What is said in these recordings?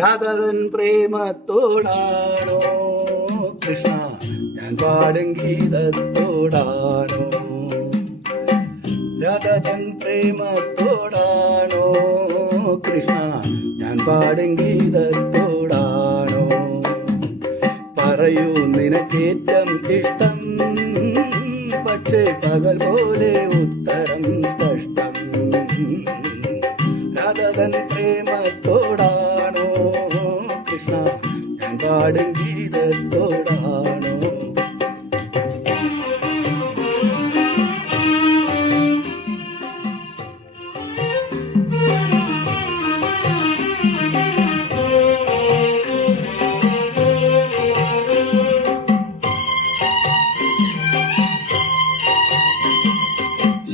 രാധതൻ പ്രേമത്തോടാണോ കൃഷ്ണ ഞാൻ പാടും ഗീതത്തോടാണോ? രാധതൻ പ്രേമത്തോടാണോ കൃഷ്ണ ഞാൻ പാടും ഗീതത്തോടാണോ? പറയൂ നിനക്കേറ്റം ഇഷ്ടം, പക്ഷേ പകൽ പോലെ ഉത്തരം സ്പഷ്ടം. രാധതൻ പ്രേമത്തോടാണോ കൃഷ്ണ ഞാൻ പാടും ഗീതത്തോടാണോ?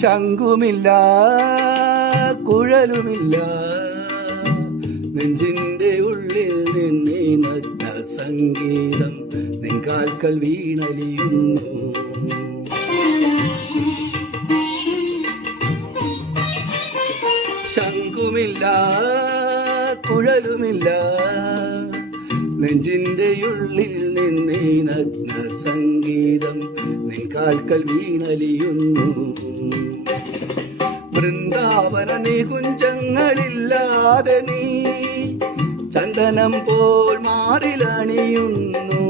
ശംഖുമില്ല കുഴലുമില്ല, നെഞ്ചിന്റെ ഉള്ളിൽ നിന്നീ നഗ്ന സംഗീതം നിൻകാൽക്കൽ വീണലിയുന്നു. ശംഖുമില്ല കുഴലുമില്ല, നെഞ്ചിന്റെ ഉള്ളിൽ നിന്നീ നഗ്ന സംഗീതം നിൻകാൽക്കൽ വീണലിയുന്നു. വൃന്ദാവന നികുഞ്ചങ്ങളില്ലാതെ നീ ചന്ദനം പോൽ മാറിലണിയുന്നു.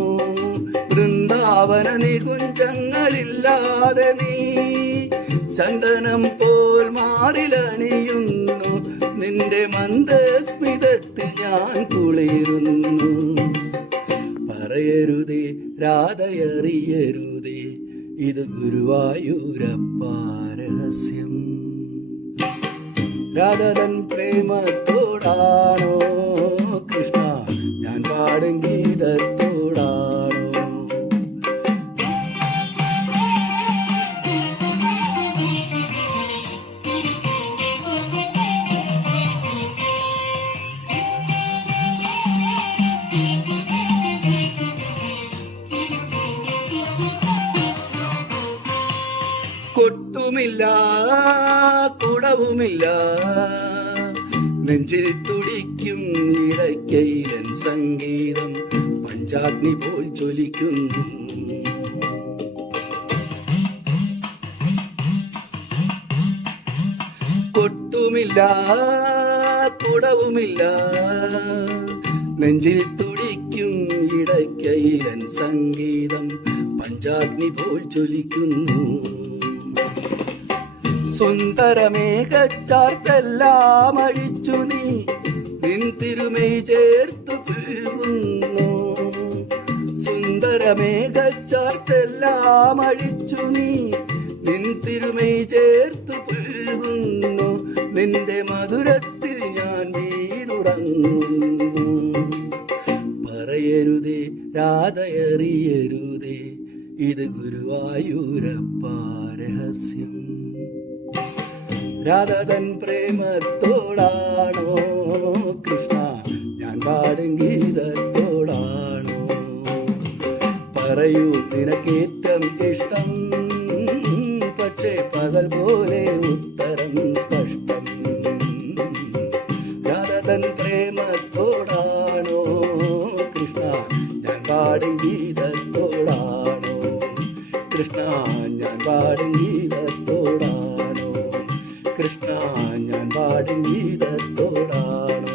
വൃന്ദാവന നികുഞ്ചങ്ങളില്ലാതെ നീ ചന്ദനം പോൽ മാറിലണിയുന്നു. നിന്റെ മന്ദസ്മിതത്തിൽ ഞാൻ കുളിരുന്നു. പറയരുതേ രാധയറിയരുതേ, ഇത് ഗുരുവായൂരപ്പ രഹസ്യം. രാധതൻ പ്രേമത്തോടാണോ കൃഷ്ണ ഞാൻ പാടും ഗീതത്തോടാണോ? കൊട്ടുമില്ല കുടവുമില്ല, നെഞ്ചിൽ തുടിക്കും ഇടയ്ക്കയിലൻ സംഗീതം പഞ്ചാഗ്നി പോൽ ജ്വലിക്കുന്നു. കൊട്ടുമില്ല കുടവുമില്ല, നെഞ്ചിൽ തുടിക്കും ഇടയ്ക്കയിലൻ സംഗീതം പഞ്ചാഗ്നി പോൽ ജ്വലിക്കുന്നു. സുന്ദരമേഘച്ചാർത്തെല്ലാം അഴിച്ചു നീ നിൻ തിരുമൈ ചേർത്തു പുൽകുന്നു. സുന്ദരമേഘച്ചാർത്തെല്ലാം അഴിച്ചു നീ നിൻ തിരുമൈ ചേർത്തു പുൽകുന്നു. നിന്റെ മധുരത്തിൽ ഞാൻ വീണുറങ്ങുന്നു. പറയരുതേ രാധയറിയരുതേ, ഇത് ഗുരുവായൂരപ്പ രഹസ്യം. രാധതൻ പ്രേമത്തോടാണോ കൃഷ്ണ ഞാൻ പാടും ഗീതത്തോടാണോ? പറയൂ നിനക്കേറ്റം ഇഷ്ടം, പക്ഷേ പകൽ പോലെ ഉത്തരം സ്പഷ്ടം. രാധതൻ പ്രേമത്തോടാണോ കൃഷ്ണ ഞാൻ പാടും ഗീതത്തോടാണോ? കൃഷ്ണ ഞാൻ പാടും ഗീതത്തോടാണോ? കൃഷ്ണ ഞാൻ പാടും ഗീതത്തോടാണോ?